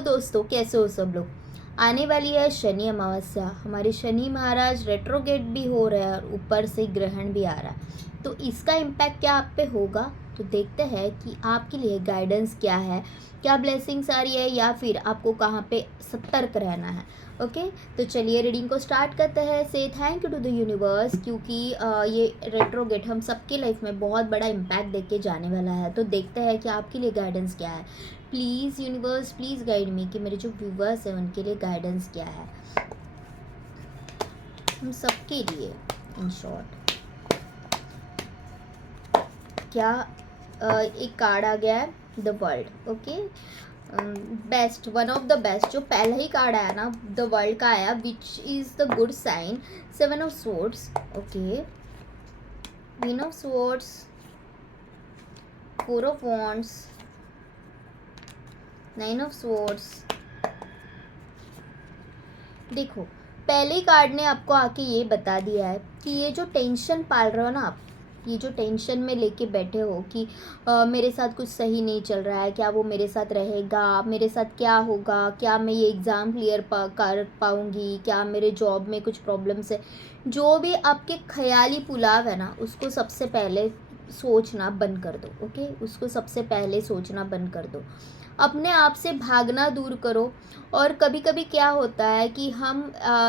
तो दोस्तों, कैसे हो सब लोग। आने वाली है शनि अमावस्या। हमारे शनि महाराज रेट्रोगेट भी हो रहे हैं और ऊपर से ग्रहण भी आ रहा है। तो इसका इम्पैक्ट क्या आप पे होगा, तो देखते हैं कि आपके लिए गाइडेंस क्या है, क्या ब्लेसिंग्स आ रही है या फिर आपको कहाँ पे सतर्क रहना है। ओके, तो चलिए रीडिंग को स्टार्ट करते हैं। Say thank you to the universe, क्योंकि ये रेट्रोगेट हम सबके लाइफ में बहुत बड़ा इम्पैक्ट देके जाने वाला है। तो देखते हैं कि आपके लिए गाइडेंस क्या है। Please universe, please guide me कि मेरे जो व्यूवर्स हैं उनके लिए गाइडेंस क्या है, हम सबके लिए इन शॉर्ट। क्या एक कार्ड आ गया है, the world. Okay, best, one of the best. जो पहला ही कार्ड आया ना, द वर्ल्ड का आया, which is the good sign. 7 of swords, okay, queen of swords, 4 of wands, 9 of swords. देखो, पहले कार्ड ने आपको आके ये बता दिया है कि ये जो टेंशन पाल रहे हो ना आप, ये जो टेंशन में लेके बैठे हो कि मेरे साथ कुछ सही नहीं चल रहा है, क्या वो मेरे साथ रहेगा, मेरे साथ क्या होगा, क्या मैं ये एग्ज़ाम क्लियर कर पाऊँगी, क्या मेरे जॉब में कुछ प्रॉब्लम्स है, जो भी आपके ख्याली पुलाव है ना, उसको सबसे पहले सोचना बंद कर दो। ओके, उसको सबसे पहले सोचना बंद कर दो, अपने आप से भागना दूर करो। और कभी कभी क्या होता है कि हम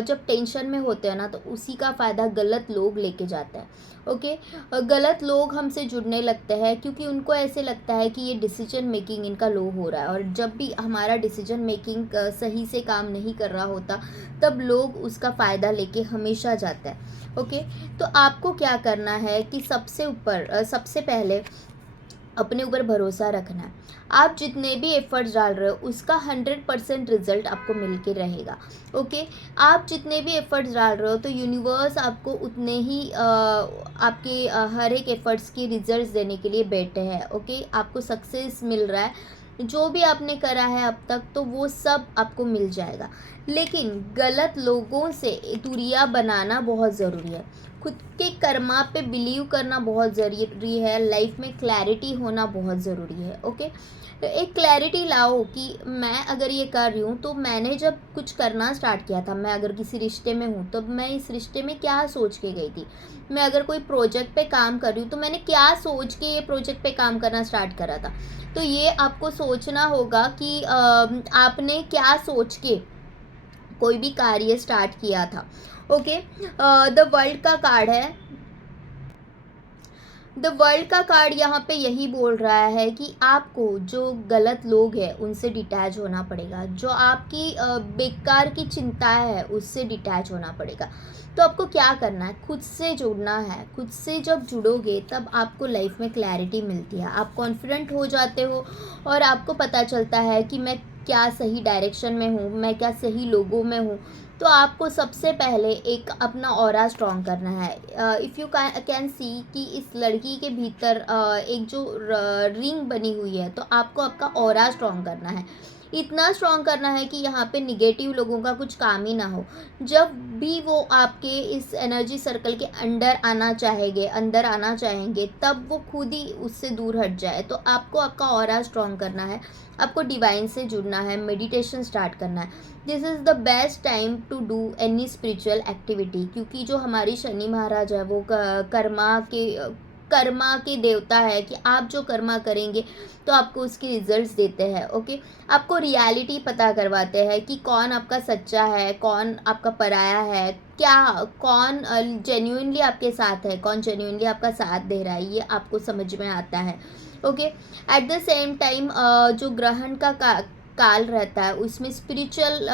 जब टेंशन में होते हैं ना, तो उसी का फ़ायदा गलत लोग लेके जाते हैं। ओके, गलत लोग हमसे जुड़ने लगते हैं क्योंकि उनको ऐसे लगता है कि ये डिसीजन मेकिंग इनका लो हो रहा है, और जब भी हमारा डिसीजन मेकिंग सही से काम नहीं कर रहा होता, तब लोग उसका फ़ायदा लेके हमेशा जाते हैं। ओके, तो आपको क्या करना है कि सबसे पहले अपने ऊपर भरोसा रखना है। आप जितने भी एफर्ट्स डाल रहे हो उसका 100% रिजल्ट आपको मिल के रहेगा। ओके, आप जितने भी एफर्ट्स डाल रहे हो तो यूनिवर्स आपको उतने ही आपके हर एक एफर्ट्स की रिजल्ट्स देने के लिए बैठे हैं। ओके, आपको सक्सेस मिल रहा है, जो भी आपने करा है अब तक तो वो सब आपको मिल जाएगा। लेकिन गलत लोगों से दूरियां बनाना बहुत ज़रूरी है। खुद के कर्मा पे बिलीव करना बहुत ज़रूरी है। लाइफ में क्लैरिटी होना बहुत ज़रूरी है। ओके, तो एक क्लैरिटी लाओ कि मैं अगर ये कर रही हूँ, तो मैंने जब कुछ करना स्टार्ट किया था, मैं अगर किसी रिश्ते में हूँ तो मैं इस रिश्ते में क्या सोच के गई थी, मैं अगर कोई प्रोजेक्ट पे काम कर रही हूँ तो मैंने क्या सोच के ये प्रोजेक्ट पे काम करना स्टार्ट करा था। तो ये आपको सोचना होगा कि आपने क्या सोच के कोई भी कार्य स्टार्ट किया था। ओके, द वर्ल्ड का कार्ड है। द वर्ल्ड का कार्ड यहाँ पे यही बोल रहा है कि आपको जो गलत लोग हैं उनसे डिटैच होना पड़ेगा, जो आपकी बेकार की चिंताएं है उससे डिटैच होना पड़ेगा। तो आपको क्या करना है, खुद से जुड़ना है। खुद से जब जुड़ोगे तब आपको लाइफ में क्लैरिटी मिलती है, आप कॉन्फिडेंट हो जाते हो और आपको पता चलता है कि मैं क्या सही डायरेक्शन में हूँ, मैं क्या सही लोगों में हूँ। तो आपको सबसे पहले एक अपना ऑरा स्ट्रॉन्ग करना है। इफ़ यू कैन सी कि इस लड़की के भीतर एक जो रिंग बनी हुई है, तो आपको आपका ऑरा स्ट्रॉन्ग करना है। इतना स्ट्रॉन्ग करना है कि यहाँ पे निगेटिव लोगों का कुछ काम ही ना हो। जब भी वो आपके इस एनर्जी सर्कल के अंदर आना चाहेंगे, तब वो खुद ही उससे दूर हट जाए। तो आपको आपका ऑरा स्ट्रॉन्ग करना है, आपको डिवाइन से जुड़ना है, मेडिटेशन स्टार्ट करना है। This is the best time to do any spiritual activity, क्योंकि जो हमारी शनि महाराज है वो कर्मा के देवता है कि आप जो कर्मा करेंगे तो आपको उसके रिजल्ट्स देते हैं। ओके, आपको रियलिटी पता करवाते हैं कि कौन आपका सच्चा है, कौन आपका पराया है, क्या कौन जेन्युइनली आपके साथ है, कौन जेन्युइनली आपका साथ दे रहा है, ये आपको समझ में आता है। Okay, at the same time जो ग्रहण का काल रहता है उसमें स्पिरिचुअल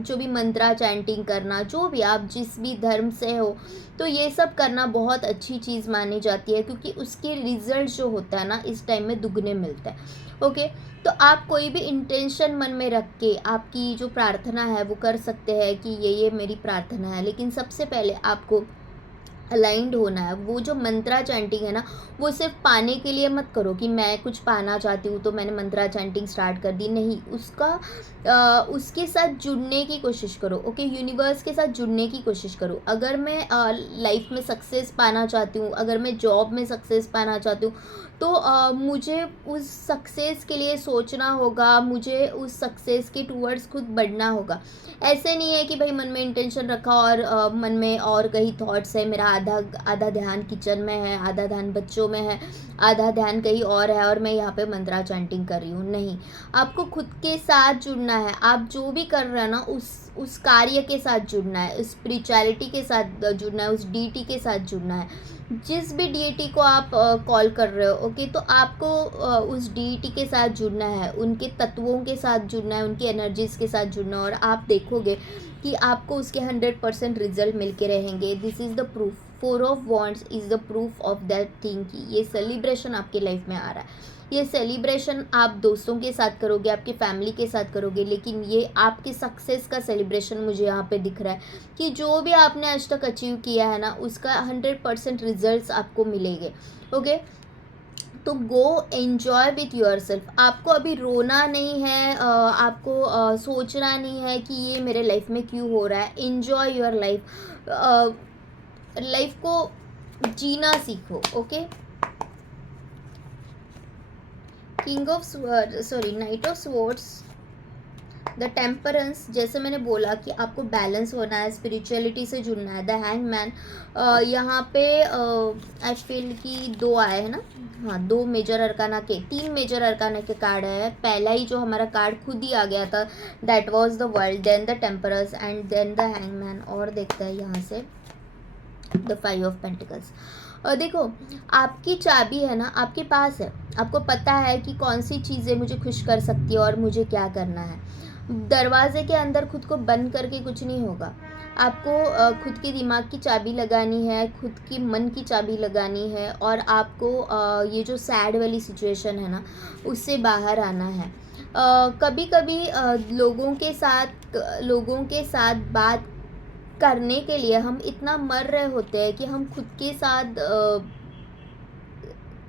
जो भी मंत्रा चैंटिंग करना, जो भी आप जिस भी धर्म से हो, तो ये सब करना बहुत अच्छी चीज़ मानी जाती है, क्योंकि उसके रिजल्ट जो होता है ना इस टाइम में दुगने मिलते हैं। ओके, तो आप कोई भी इंटेंशन मन में रख के आपकी जो प्रार्थना है वो कर सकते हैं कि ये मेरी प्रार्थना है। लेकिन सबसे पहले आपको अलाइंड होना है। वो जो मंत्रा चैंटिंग है ना, वो सिर्फ पाने के लिए मत करो कि मैं कुछ पाना चाहती हूँ तो मैंने मंत्रा चैंटिंग स्टार्ट कर दी, नहीं। उसके साथ जुड़ने की कोशिश करो, ओके। यूनिवर्स के साथ जुड़ने की कोशिश करो। अगर मैं लाइफ में सक्सेस पाना चाहती हूँ, अगर मैं जॉब में सक्सेस पाना चाहती हूँ, तो मुझे उस सक्सेस के लिए सोचना होगा, मुझे उस सक्सेस के टूवर्ड्स खुद बढ़ना होगा। ऐसे नहीं है कि भाई मन में इंटेंशन रखा और मन में और कहीं थॉट्स है, मेरा आधा आधा ध्यान किचन में है, आधा ध्यान बच्चों में है, आधा ध्यान कहीं और है और मैं यहाँ पे मंत्रा चैंटिंग कर रही हूँ, नहीं। आपको खुद के साथ जुड़ना है। आप जो भी कर रहे हैं ना, उस कार्य के साथ जुड़ना है, उस स्पिरिचुअलिटी के साथ जुड़ना है, उस डीटी के साथ जुड़ना है। जिस भी डीटी को आप कॉल कर रहे हो, ओके, तो आपको उस डीटी के साथ जुड़ना है, उनके तत्वों के साथ जुड़ना है, उनकी एनर्जीज़ के साथ जुड़ना है, और आप देखोगे कि आपको उसके 100% रिजल्ट मिल के रहेंगे। This is the proof. 4 of wands is the proof of that thing कि ये सेलिब्रेशन आपके लाइफ में आ रहा है। ये सेलिब्रेशन आप दोस्तों के साथ करोगे, आपके फैमिली के साथ करोगे, लेकिन ये आपके सक्सेस का सेलिब्रेशन मुझे यहाँ पे दिख रहा है कि जो भी आपने आज तक अचीव किया है ना, उसका 100% रिजल्ट्स आपको मिलेंगे, ओके। तो गो एन्जॉय विथ योर सेल्फ। आपको अभी रोना नहीं है, आपको सोचना नहीं है कि ये मेरे लाइफ में क्यों हो रहा है। Enjoy your life. लाइफ को जीना सीखो, okay. King of sorry night of swords, the temperance, जैसे मैंने बोला कि आपको बैलेंस होना है, स्पिरिचुअलिटी से जुड़ना है। द हैंगमैन, यहाँ पे आई फील कि 2 आए हैं ना, हाँ, 2 मेजर अरकाना के, 3 मेजर अरकाना के कार्ड है। पहला ही जो हमारा कार्ड खुद ही आ गया था, that was the world, then the temperance and then the hangman. और देखते हैं यहाँ से द 5 ऑफ पेंटिकल्स। और देखो, आपकी चाबी है ना, आपके पास है। आपको पता है कि कौन सी चीज़ें मुझे खुश कर सकती है और मुझे क्या करना है। दरवाजे के अंदर खुद को बंद करके कुछ नहीं होगा। आपको खुद के दिमाग की चाबी लगानी है, खुद की मन की चाबी लगानी है, और आपको ये जो सैड वाली सिचुएशन है ना, उससे बाहर आना है। कभी कभी लोगों के साथ बात करने के लिए हम इतना मर रहे होते हैं कि हम खुद के साथ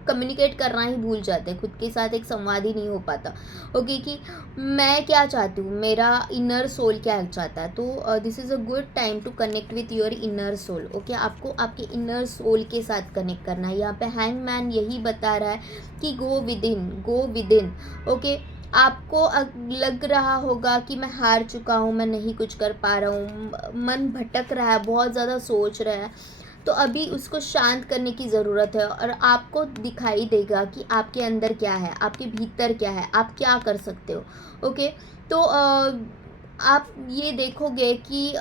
कम्युनिकेट करना ही भूल जाते हैं। खुद के साथ एक संवाद ही नहीं हो पाता, ओके, कि मैं क्या चाहती हूँ, मेरा इनर सोल क्या चाहता है। तो this is a good time to connect with your inner soul, okay. आपको आपके इनर सोल के साथ कनेक्ट करना है। यहाँ पे हैंगमैन यही बता रहा है कि गो विद इन, ओके। आपको लग रहा होगा कि मैं हार चुका हूँ, मैं नहीं कुछ कर पा रहा हूँ, मन भटक रहा है, बहुत ज़्यादा सोच रहा है, तो अभी उसको शांत करने की ज़रूरत है। और आपको दिखाई देगा कि आपके अंदर क्या है, आपके भीतर क्या है, आप क्या कर सकते हो, ओके। तो आप ये देखोगे कि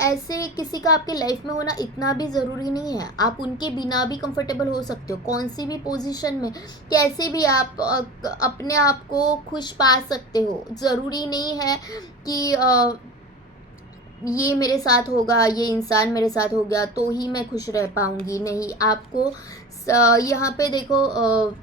ऐसे किसी का आपके लाइफ में होना इतना भी ज़रूरी नहीं है। आप उनके बिना भी कंफर्टेबल हो सकते हो, कौन सी भी पोजीशन में, कैसे भी आप अपने आप को खुश पा सकते हो। ज़रूरी नहीं है कि ये मेरे साथ होगा, ये इंसान मेरे साथ हो गया तो ही मैं खुश रह पाऊँगी, नहीं। आपको यहाँ पे देखो,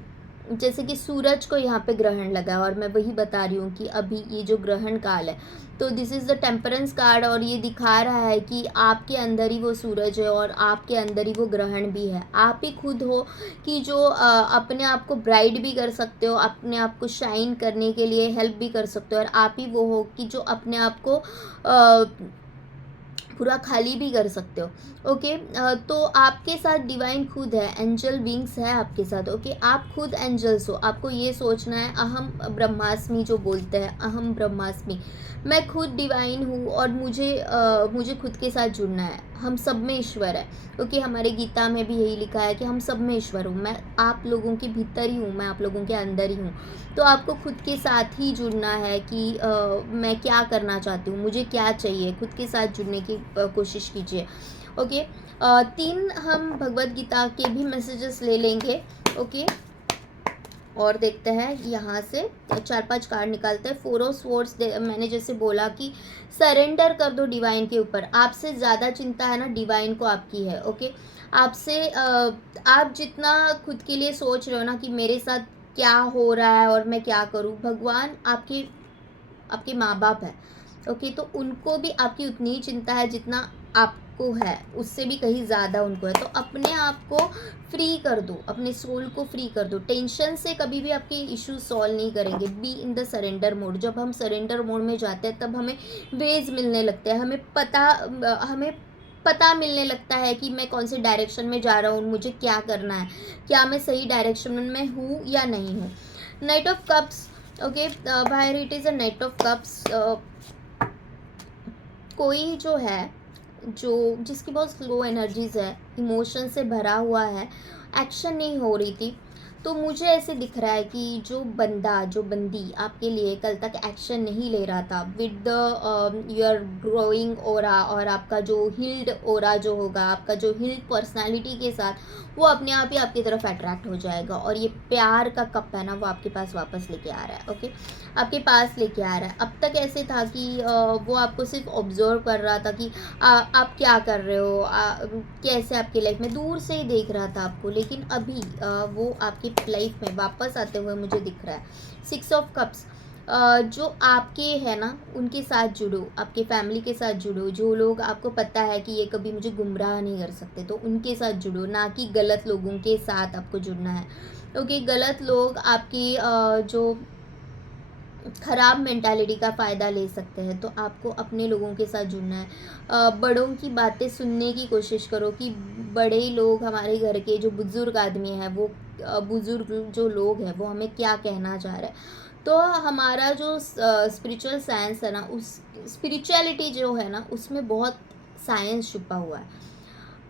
जैसे कि सूरज को यहाँ पे ग्रहण लगा है, और मैं वही बता रही हूँ कि अभी ये जो ग्रहण काल है, तो this is the temperance card, और ये दिखा रहा है कि आपके अंदर ही वो सूरज है और आपके अंदर ही वो ग्रहण भी है। आप ही खुद हो कि जो अपने आप को ब्राइट भी कर सकते हो, अपने आप को शाइन करने के लिए हेल्प भी कर सकते हो, और आप ही वो हो कि जो अपने आप को पूरा खाली भी कर सकते हो, ओके। तो आपके साथ डिवाइन खुद है, एंजल विंग्स है आपके साथ, ओके। आप खुद एंजल्स हो। आपको ये सोचना है, अहम ब्रह्मास्मि जो बोलते हैं, अहम ब्रह्मास्मि, मैं खुद डिवाइन हूँ, और मुझे खुद के साथ जुड़ना है। हम सब में ईश्वर है, ओके। हमारे गीता में भी यही लिखा है कि हम सब में ईश्वर हूँ, मैं आप लोगों के भीतर ही हूँ, मैं आप लोगों के अंदर ही हूँ। तो आपको खुद के साथ ही जुड़ना है कि मैं क्या करना चाहती हूँ, मुझे क्या चाहिए, खुद के साथ जुड़ने की कोशिश कीजिए, ओके। 3 हम भगवत गीता के भी मैसेजेस ले लेंगे, ओके। और देखते हैं यहाँ से 4-5 कार्ड निकालते हैं। 4 ऑफ स्वॉर्ड्स, मैंने जैसे बोला कि सरेंडर कर दो डिवाइन के ऊपर। आपसे ज़्यादा चिंता है ना डिवाइन को आपकी है, ओके। आपसे आप जितना खुद के लिए सोच रहे हो ना कि मेरे साथ क्या हो रहा है और मैं क्या करूँ, भगवान आपके आपके माँ बाप है, ओके। तो उनको भी आपकी उतनी ही चिंता है जितना आपको आपको है, उससे भी कहीं ज़्यादा उनको है। तो अपने आप को फ्री कर दो, अपने सोल को फ्री कर दो। टेंशन से कभी भी आपके इश्यूज सॉल्व नहीं करेंगे। Be in the surrender mode. जब हम सरेंडर मोड में जाते हैं तब हमें वेज मिलने लगते हैं, हमें पता मिलने लगता है कि मैं कौन से डायरेक्शन में जा रहा हूँ, मुझे क्या करना है, क्या मैं सही डायरेक्शन में हूँ या नहीं हूँ। नाइट ऑफ कप्स, ओके, बाहर it is a night of cups. कोई जो है, जो जिसकी बहुत स्लो एनर्जीज है, इमोशन से भरा हुआ है, एक्शन नहीं हो रही थी, तो मुझे ऐसे दिख रहा है कि जो बंदी आपके लिए कल तक एक्शन नहीं ले रहा था, विद द योर ग्रोइंग ओरा, और आपका जो हील्ड ओरा जो होगा, आपका जो हील्ड पर्सनालिटी के साथ, वो अपने आप ही आपकी तरफ अट्रैक्ट हो जाएगा, और ये प्यार का कप है ना, वो आपके पास वापस लेके आ रहा है। ओके, आपके पास लेके आ रहा है। अब तक ऐसे था कि वो आपको सिर्फ ऑब्जर्व कर रहा था कि आप क्या कर रहे हो, कैसे आपकी लाइफ में दूर से ही देख रहा था आपको, लेकिन अभी वो आपकी लाइफ में वापस आते हुए मुझे दिख रहा है। 6 ऑफ कप्स, जो आपके है ना, उनके साथ जुड़ो, आपके फैमिली के साथ जुड़ो। जो लोग आपको पता है कि ये कभी मुझे गुमराह नहीं कर सकते, तो उनके साथ जुड़ो, ना कि गलत लोगों के साथ आपको जुड़ना है। क्योंकि गलत लोग आपकी जो ख़राब मेंटालिटी का फ़ायदा ले सकते हैं, तो आपको अपने लोगों के साथ जुड़ना है। बड़ों की बातें सुनने की कोशिश करो कि बड़े लोग, हमारे घर के जो बुज़ुर्ग आदमी हैं, वो बुज़ुर्ग जो लोग हैं, वो हमें क्या कहना चाह रहे हैं। तो हमारा जो स्पिरिचुअल साइंस है ना, उस स्पिरिचुअलिटी जो है ना, उसमें बहुत साइंस छुपा हुआ है।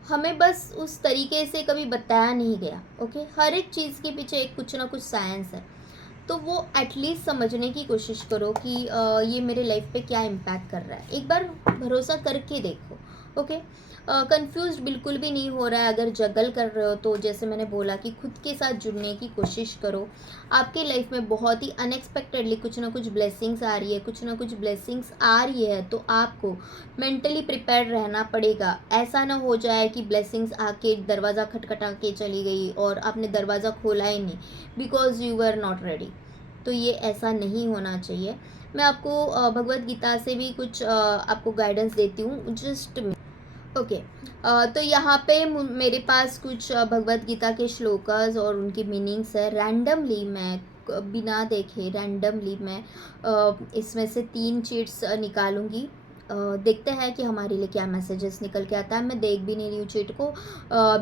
हमें बस उस तरीके से कभी बताया नहीं गया। ओके, हर एक चीज़ के पीछे एक कुछ ना कुछ साइंस है। तो वो एटलीस्ट समझने की कोशिश करो कि ये मेरे लाइफ पे क्या इम्पैक्ट कर रहा है। एक बार भरोसा करके देखो। ओके, कंफ्यूज बिल्कुल भी नहीं हो रहा है। अगर जगल कर रहे हो तो जैसे मैंने बोला कि खुद के साथ जुड़ने की कोशिश करो। आपके लाइफ में बहुत ही अनएक्सपेक्टेडली कुछ ना कुछ ब्लेसिंग्स आ रही है, कुछ ना कुछ ब्लेसिंग्स आ रही है, तो आपको मेंटली प्रिपेयर रहना पड़ेगा। ऐसा ना हो जाए कि ब्लेसिंग्स आके दरवाज़ा खटखटा के चली गई और आपने दरवाज़ा खोला ही नहीं, because you were not ready. तो ये ऐसा नहीं होना चाहिए। मैं आपको भगवत गीता से भी कुछ आपको गाइडेंस देती हूँ, जस्ट ओके। तो यहाँ पे मेरे पास कुछ भगवत गीता के श्लोकास और उनकी मीनिंग्स है। रैंडमली मैं बिना देखे रैंडमली मैं इसमें से 3 चीट्स निकालूंगी। देखते हैं कि हमारे लिए क्या मैसेजेस निकल के आता है। मैं देख भी नहीं रही हूँ चीट को,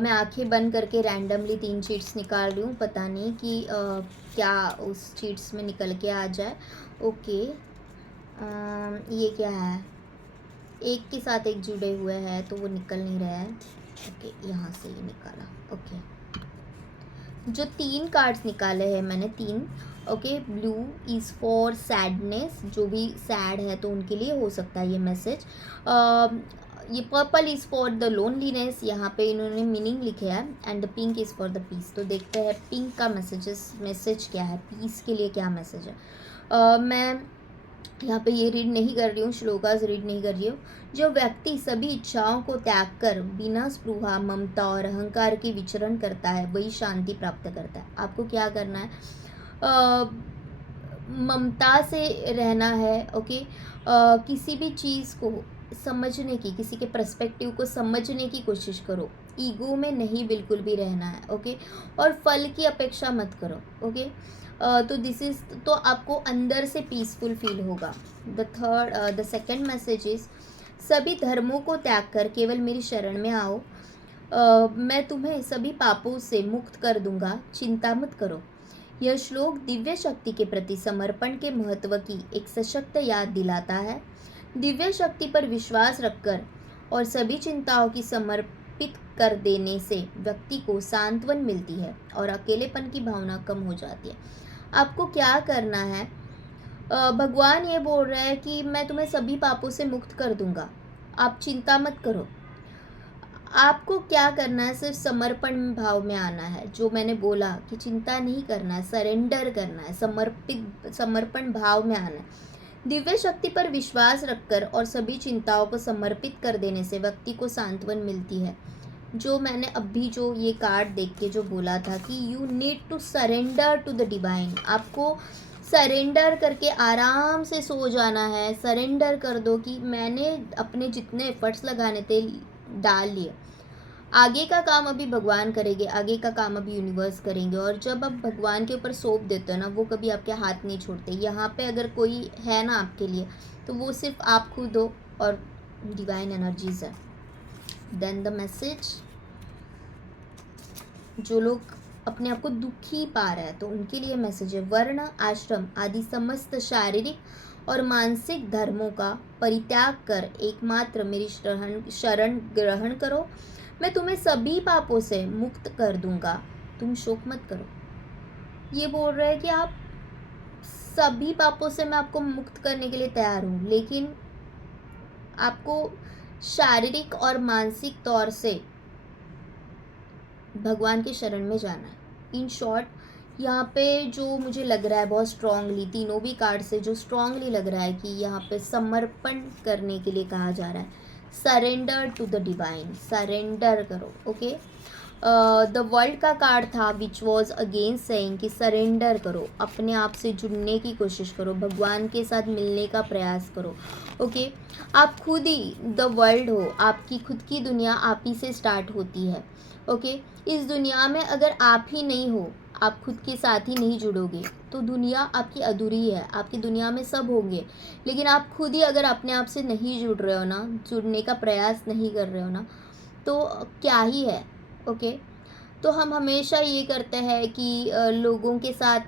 मैं आंखें बंद करके रैंडमली 3 चीट्स निकाल रही हूँ। पता नहीं कि क्या उस चीट्स में निकल के आ जाए। ओके, ये क्या है, एक के साथ एक जुड़े हुए हैं तो वो निकल नहीं रहा है। ओके, यहाँ से ये निकाला। ओके, जो 3 कार्ड्स निकाले हैं मैंने 3। Okay, blue is for sadness, जो भी सैड है तो उनके लिए हो सकता है ये मैसेज। ये purple is for the loneliness, यहाँ पे इन्होंने मीनिंग लिखे है, and the pink is for the peace. तो देखते हैं पिंक का मैसेज क्या है, पीस के लिए क्या मैसेज है। मैं यहाँ पे ये रीड नहीं कर रही हूँ, श्लोकास रीड नहीं कर रही हूँ। जो व्यक्ति सभी इच्छाओं को त्याग कर बिना स्पृहा, ममता और अहंकार के विचरण करता है, वही शांति प्राप्त करता है। आपको क्या करना है, ममता से रहना है। ओके, किसी भी चीज़ को समझने की, किसी के पर्सपेक्टिव को समझने की कोशिश करो। ईगो में नहीं बिल्कुल भी रहना है। ओके, और फल की अपेक्षा मत करो। ओके, तो दिस इज़, तो आपको अंदर से पीसफुल फील होगा। द सेकेंड मैसेज इज़, सभी धर्मों को त्याग कर केवल मेरी शरण में आओ। मैं तुम्हें सभी पापों से मुक्त कर दूंगा, चिंता मत करो। यह श्लोक दिव्य शक्ति के प्रति समर्पण के महत्व की एक सशक्त याद दिलाता है। दिव्य शक्ति पर विश्वास रखकर और सभी चिंताओं की समर्पित कर देने से व्यक्ति को सांत्वन मिलती है और अकेलेपन की भावना कम हो जाती है। आपको क्या करना है, भगवान ये बोल रहा है कि मैं तुम्हें सभी पापों से मुक्त कर दूंगा, आप चिंता मत करो। आपको क्या करना है, सिर्फ समर्पण भाव में आना है। जो मैंने बोला कि चिंता नहीं करना है, सरेंडर करना है, समर्पण भाव में आना है। दिव्य शक्ति पर विश्वास रखकर और सभी चिंताओं को समर्पित कर देने से व्यक्ति को सांत्वन मिलती है। जो मैंने अभी जो ये कार्ड देख के जो बोला था कि you need to surrender to the divine, आपको सरेंडर करके आराम से सो जाना है। सरेंडर कर दो कि मैंने अपने जितने एफर्ट्स लगाने थे डालिए। आगे का काम अभी भगवान करेंगे, आगे का काम अभी यूनिवर्स करेंगे। और जब आप भगवान के ऊपर सौंप देते हो ना, वो कभी आपके हाथ नहीं छोड़ते। यहाँ पे अगर कोई है ना आपके लिए, तो वो सिर्फ आप खुद हो और डिवाइन एनर्जीज है। देन द मैसेज, जो लोग अपने आप को दुखी पा रहे हैं तो उनके लिए मैसेज है, वर्ण आश्रम आदि समस्त शारीरिक और मानसिक धर्मों का परित्याग कर एकमात्र मेरी शरण ग्रहण करो। मैं तुम्हें सभी पापों से मुक्त कर दूंगा, तुम शोक मत करो। ये बोल रहे हैं कि आप सभी पापों से मैं आपको मुक्त करने के लिए तैयार हूँ, लेकिन आपको शारीरिक और मानसिक तौर से भगवान के शरण में जाना है। इन शॉर्ट यहाँ पे जो मुझे लग रहा है बहुत स्ट्रांगली, तीनों भी कार्ड से जो स्ट्रांगली लग रहा है कि यहाँ पे समर्पण करने के लिए कहा जा रहा है। Surrender to the divine, surrender करो। ओके, द वर्ल्ड का कार्ड था विच वॉज अगेन सेइंग कि सरेंडर करो, अपने आप से जुड़ने की कोशिश करो, भगवान के साथ मिलने का प्रयास करो। ओके, आप खुद ही द वर्ल्ड हो, आपकी खुद की दुनिया आप ही से स्टार्ट होती है। ओके, इस दुनिया में अगर आप ही नहीं हो, आप खुद के साथ ही नहीं जुड़ोगे तो दुनिया आपकी अधूरी है। आपकी दुनिया में सब होंगे, लेकिन आप खुद ही अगर अपने आप से नहीं जुड़ रहे हो ना, जुड़ने का प्रयास नहीं कर रहे हो ना, तो क्या ही है। ओके, तो हम हमेशा ये करते हैं कि लोगों के साथ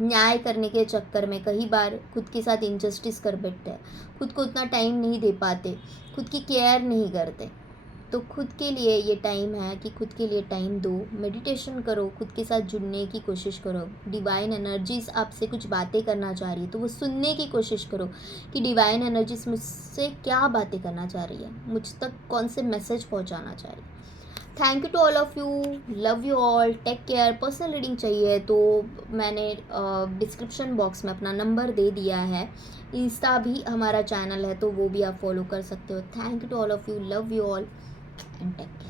न्याय करने के चक्कर में कई बार खुद के साथ इनजस्टिस कर बैठते हैं, खुद को उतना टाइम नहीं दे पाते, खुद की केयर नहीं करते। तो खुद के लिए ये टाइम है कि खुद के लिए टाइम दो, मेडिटेशन करो, खुद के साथ जुड़ने की कोशिश करो। डिवाइन एनर्जीज आपसे कुछ बातें करना चाह रही है तो वो सुनने की कोशिश करो कि डिवाइन एनर्जीज मुझसे क्या बातें करना चाह रही है, मुझ तक कौन से मैसेज पहुंचाना चाह रही है। Thank you to all of you, love you all, take care. Personal reading चाहिए तो मैंने डिस्क्रिप्शन बॉक्स में अपना नंबर दे दिया है। इंस्टा भी हमारा चैनल है तो वो भी आप फॉलो कर सकते हो। Thank you to all of you, love you all and take care.